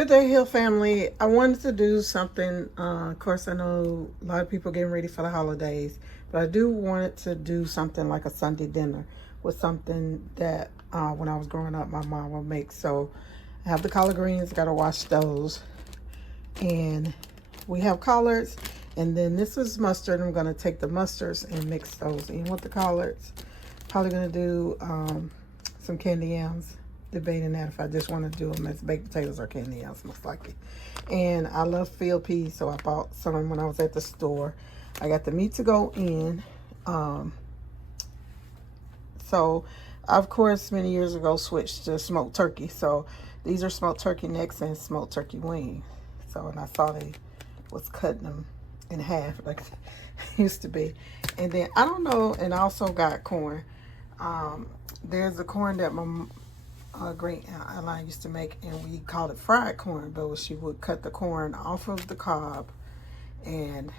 Good day, Hill family. I wanted to do something. Of course, I know a lot of people getting ready for the holidays, but I do wanted to do something like a Sunday dinner with something that when I was growing up, my mom would make. So I have the collard greens, got to wash those, and we have collards. And then this is mustard. I'm going to take the mustards and mix those in with the collards. Probably going to do some candy yams. Debating that if I just want to do them as baked potatoes or candy yams, most likely. And I love field peas, so I bought some when I was at the store. I got the meat to go in. So I, of course, many years ago switched to smoked turkey. So these are smoked turkey necks and smoked turkey wings. So, and I saw they was cutting them in half like it used to be. And then I don't know, and I also got corn. There's a corn that my great aunt I used to make, and we called it fried corn, but she would cut the corn off of the cob and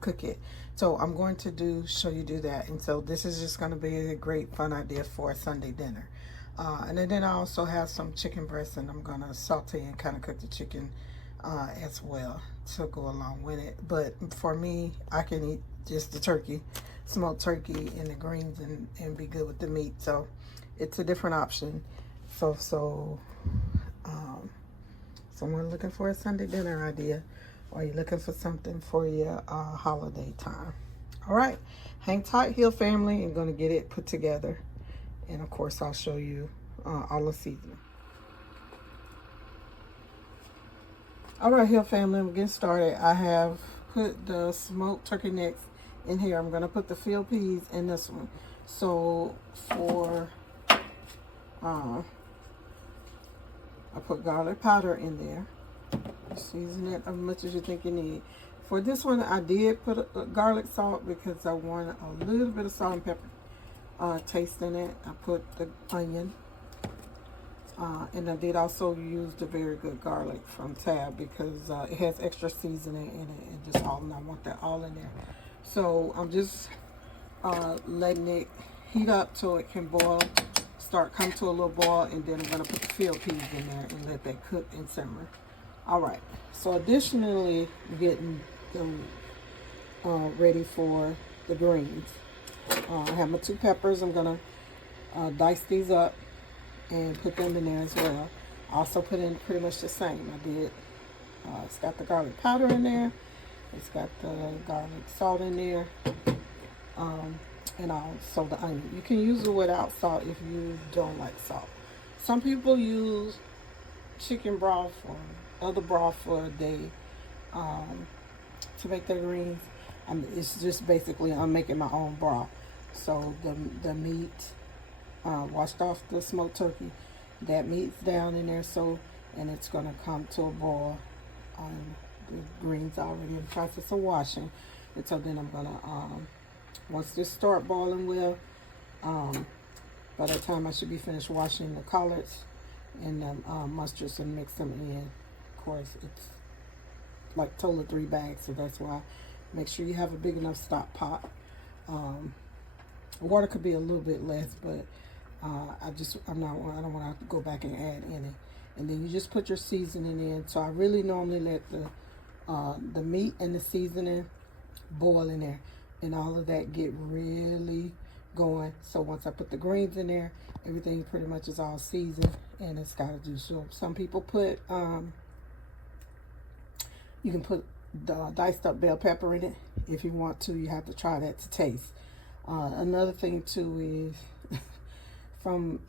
cook it. So I'm going to show you do that. And so this is just going to be a great fun idea for a Sunday dinner. And then I also have some chicken breasts, and I'm going to saute and kind of cook the chicken as well to go along with it. But for me, I can eat just the turkey, smoked turkey and the greens, and be good with the meat. So it's a different option. Someone looking for a Sunday dinner idea, or you're looking for something for your holiday time. All right, hang tight, Hill family. I'm going to get it put together, and of course I'll show you all the seasoning. All right, Hill family, I'm getting started. I have put the smoked turkey necks in here. I'm going to put the field peas in this one. So for I put garlic powder in there. Season it as much as you think you need. For this one, I did put a garlic salt because I want a little bit of salt and pepper taste in it. I put the onion. And I did also use the very good garlic from Tab because it has extra seasoning in it and just all, and I want that all in there. So I'm just letting it heat up till it can boil. Come to a little boil, and then I'm going to put the field peas in there and let that cook and simmer. All right, so additionally, getting them ready for the greens. I have my 2 peppers. I'm going to dice these up and put them in there as well. I also put in pretty much the same. I did, it's got the garlic powder in there. It's got the garlic salt in there. And also the onion. You can use it without salt if you don't like salt. Some people use chicken broth or other broth for to make their greens. It's just basically I'm making my own broth. So the meat washed off the smoked turkey, that meat's down in there, and it's gonna come to a boil. The greens already in the process of washing, and so then I'm gonna once this start boiling well, by the time I should be finished washing the collards and the mustards and mix them in. Of course, it's like total 3 bags, so that's why make sure you have a big enough stock pot. Water could be a little bit less, but I don't want to have to go back and add any. And then you just put your seasoning in. So I really normally let the meat and the seasoning boil in there, and all of that get really going. So once I put the greens in there, everything pretty much is all seasoned, and it's got to do so. Some people put you can put the diced up bell pepper in it if you want to. You have to try that to taste. Another thing too is from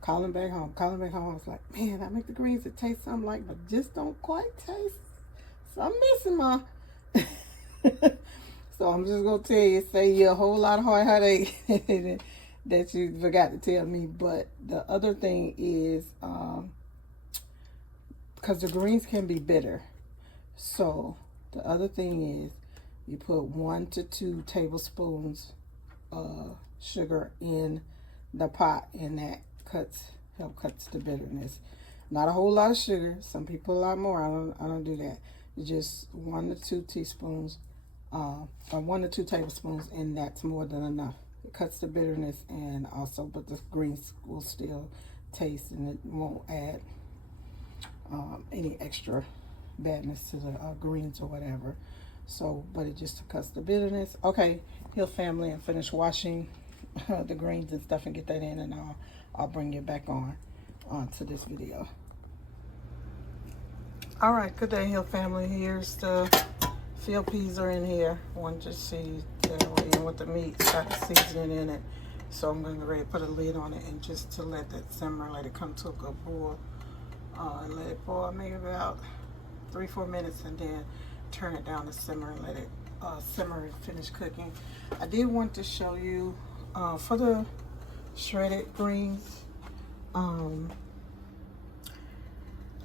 calling back home. Calling back home, I was like, man, I make the greens that taste something like, but just don't quite taste. So I'm missing my. So I'm just gonna tell you, save you a whole lot of heartache that you forgot to tell me. But the other thing is, because the greens can be bitter, so the other thing is, you put 1 to 2 tablespoons of sugar in the pot, and that helps the bitterness. Not a whole lot of sugar. Some people a lot more. I don't do that. Just 1 to 2 teaspoons. Or 1 to 2 tablespoons, and that's more than enough. It cuts the bitterness, and also, but the greens will still taste, and it won't add any extra badness to the greens or whatever. So, but it just took us the bitterness. Okay, Hill family, and finish washing the greens and stuff and get that in, and I'll bring you back on to this video. All right, good day, Hill family. Here's the field peas are in here. One just see they're in with the meat, got the seasoning in it. So I'm going to ready to put a lid on it and just to let that simmer, let it come to a good boil. And let it boil maybe about 3-4 minutes, and then turn it down to simmer and let it simmer and finish cooking. I did want to show you for the shredded greens.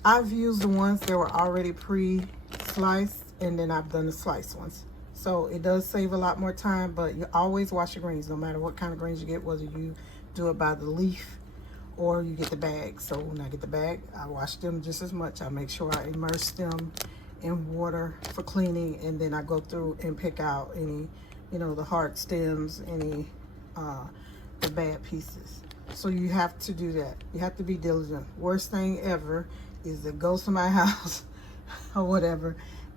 I've used the ones that were already pre-sliced, and then I've done the sliced ones. So it does save a lot more time, but you always wash your greens, no matter what kind of greens you get, whether you do it by the leaf or you get the bag. So when I get the bag, I wash them just as much. I make sure I immerse them in water for cleaning, and then I go through and pick out any, you know, the hard stems, any the bad pieces. So you have to do that. You have to be diligent. Worst thing ever is to go to my house or whatever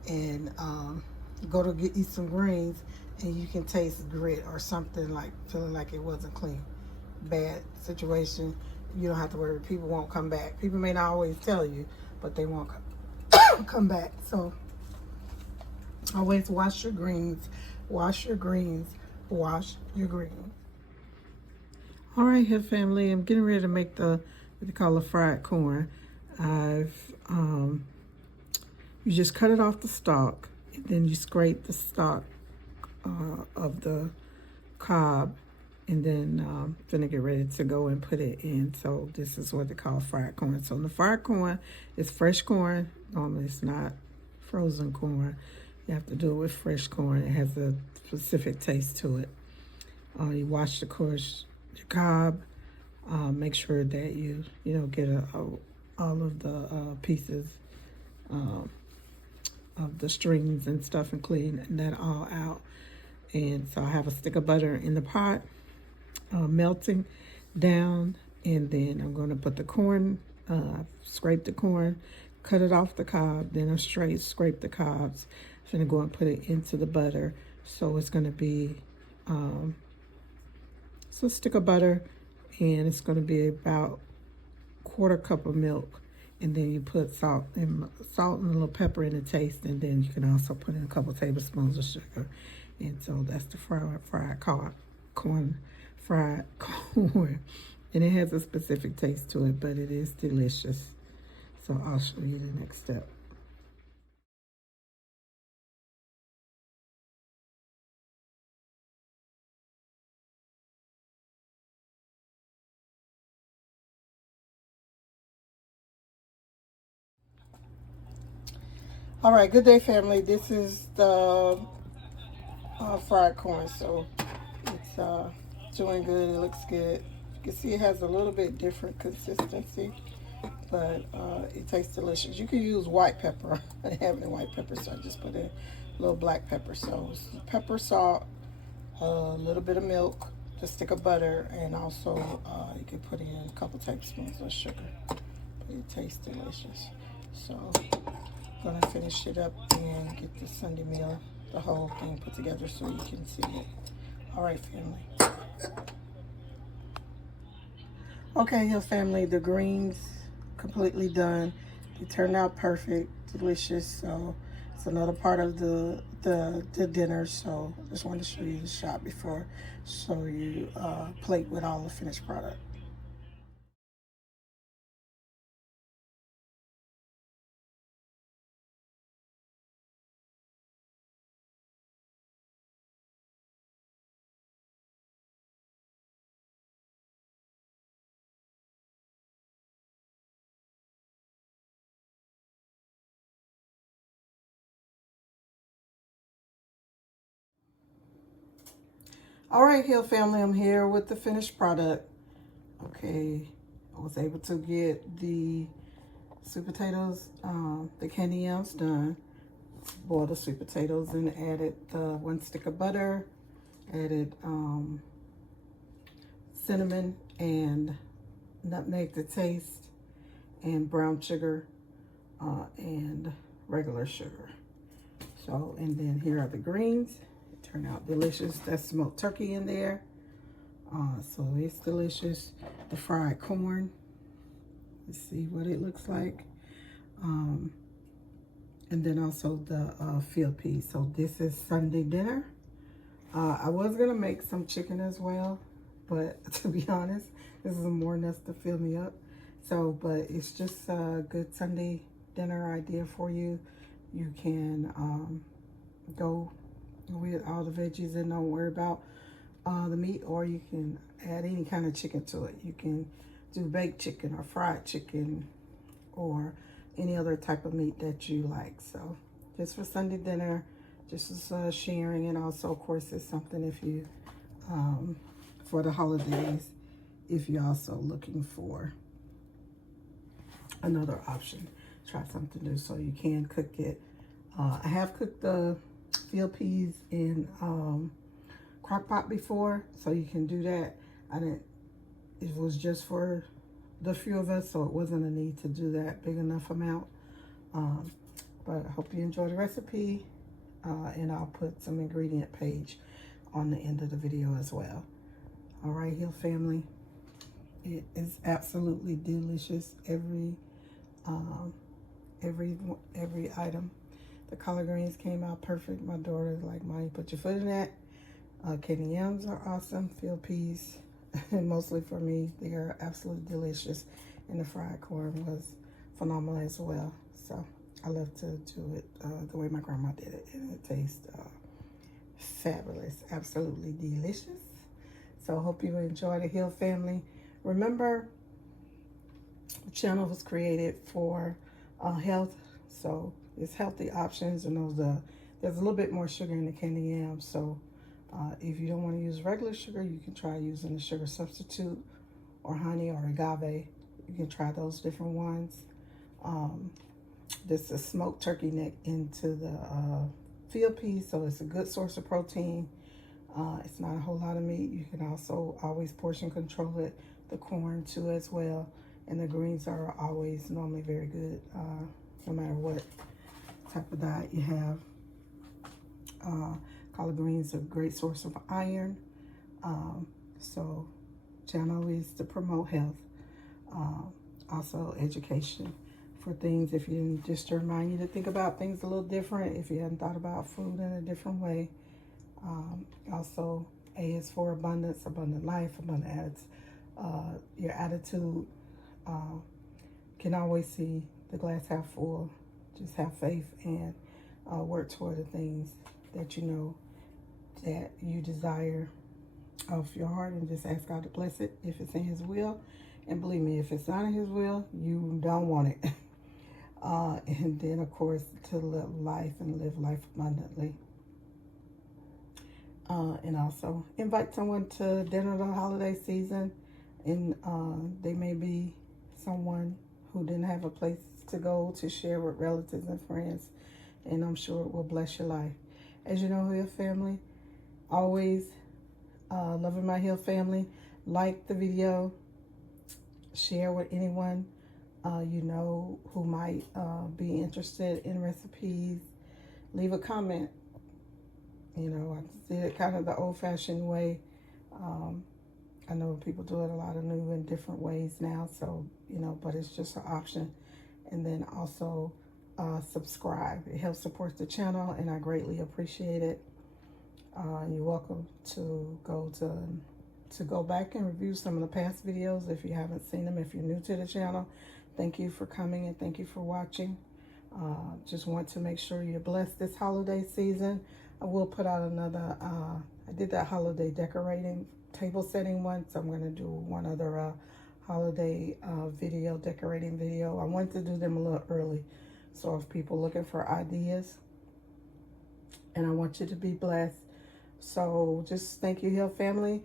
and go to eat some greens, and you can taste grit or something, like feeling like it wasn't clean. Bad situation. You don't have to worry. People won't come back. People may not always tell you, but they won't come back. So always wash your greens. Wash your greens. Wash your greens. All right, here family, I'm getting ready to make what they call a fried corn. You just cut it off the stalk, and then you scrape the stalk of the cob, and then finna get ready to go and put it in. So this is what they call fried corn. So the fried corn is fresh corn. Normally it's not frozen corn. You have to do it with fresh corn. It has a specific taste to it. You wash your cob. Make sure that you get all of the pieces of the strings and stuff, and clean that all out. And so I have a stick of butter in the pot, melting down, and then I'm going to put the corn, scrape the corn, cut it off the cob, then I scrape the cobs. I'm going to go and put it into the butter. So it's going to be so a stick of butter, and it's going to be about 1/4 cup of milk, and then you put salt and a little pepper in the taste, and then you can also put in a couple tablespoons of sugar. And so that's the fried corn, and it has a specific taste to it, but it is delicious. So I'll show you the next step. All right, good day family. This is the fried corn. So it's doing good. It looks good. You can see it has a little bit different consistency, but it tastes delicious. You can use white pepper. I didn't have any white pepper, so I just put in a little black pepper. So it's pepper, salt, a little bit of milk, a stick of butter, and also you can put in a couple tablespoons of sugar. But it tastes delicious. So I'm gonna finish it up and get the Sunday meal, the whole thing put together so you can see it. All right, family. Okay, Hill family, the greens completely done. They turned out perfect, delicious. So it's another part of the dinner. So just wanted to show you the shot before show you plate with all the finished product. All right, Hill family, I'm here with the finished product. Okay, I was able to get the sweet potatoes, the candy yams done. Boiled the sweet potatoes and added the 1 stick of butter, added cinnamon and nutmeg to taste, and brown sugar and regular sugar. So, and then here are the greens. It turned out delicious. That's smoked turkey in there. So it's delicious. The fried corn. Let's see what it looks like. And then also the field peas. So this is Sunday dinner. I was gonna make some chicken as well, but to be honest, this is more than enough to fill me up. So, but it's just a good Sunday dinner idea for you. You can go with all the veggies and don't worry about the meat, or you can add any kind of chicken to it. You can do baked chicken or fried chicken or any other type of meat that you like. So just for Sunday dinner, just as sharing, and also of course it's something if you for the holidays, if you're also looking for another option, try something new. So you can cook it. I have cooked the field peas in crock pot before, so you can do that. It was just for the few of us, so it wasn't a need to do that big enough amount. But I hope you enjoy the recipe, and I'll put some ingredient page on the end of the video as well. All right, Hill family, it is absolutely delicious. Every item. The collard greens came out perfect. My daughter's like, "Mommy, put your foot in that." Candied yams are awesome. Field peas, and mostly for me, they are absolutely delicious. And the fried corn was phenomenal as well. So I love to do it the way my grandma did it, and it tastes fabulous, absolutely delicious. So I hope you enjoy the Hill family. Remember, the channel was created for health, so it's healthy options, and there's a little bit more sugar in the candied yams. So if you don't want to use regular sugar, you can try using the sugar substitute or honey or agave. You can try those different ones. This is smoked turkey neck into the field peas, so it's a good source of protein. It's not a whole lot of meat. You can also always portion control it. The corn too as well, and the greens are always normally very good, no matter what type of diet you have. Collard greens are a great source of iron. So channel is to promote health. Also education for things, if you just to remind you to think about things a little different, if you hadn't thought about food in a different way. Also, A is for abundance, abundant life, abundant your attitude. Can always see the glass half full. Just have faith and work toward the things that you know that you desire of your heart, and just ask God to bless it if it's in His will. And believe me, if it's not in His will, you don't want it. And then, of course, to live life and live life abundantly. And also invite someone to dinner the holiday season, and they may be someone who didn't have a place to go to share with relatives and friends, and I'm sure it will bless your life. As you know, Hill family, always loving my Hill family. Like the video, share with anyone you know who might be interested in recipes. Leave a comment. You know, I did it kind of the old-fashioned way. I know people do it a lot of new and different ways now, so, you know, but it's just an option. And then also subscribe. It helps support the channel, and I greatly appreciate it. You're welcome to go back and review some of the past videos if you haven't seen them. If you're new to the channel, thank you for coming and thank you for watching. Just want to make sure you're blessed this holiday season. I will put out another, I did that holiday decorating, table setting one, so I'm going to do one other holiday video, decorating video. I wanted to do them a little early, so if people looking for ideas, and I want you to be blessed. So just thank you, Hill family.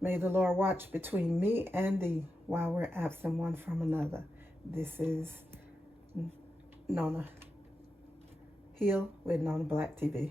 May the Lord watch between me and thee while we're absent one from another. This is Nona Hill with Nona Black TV.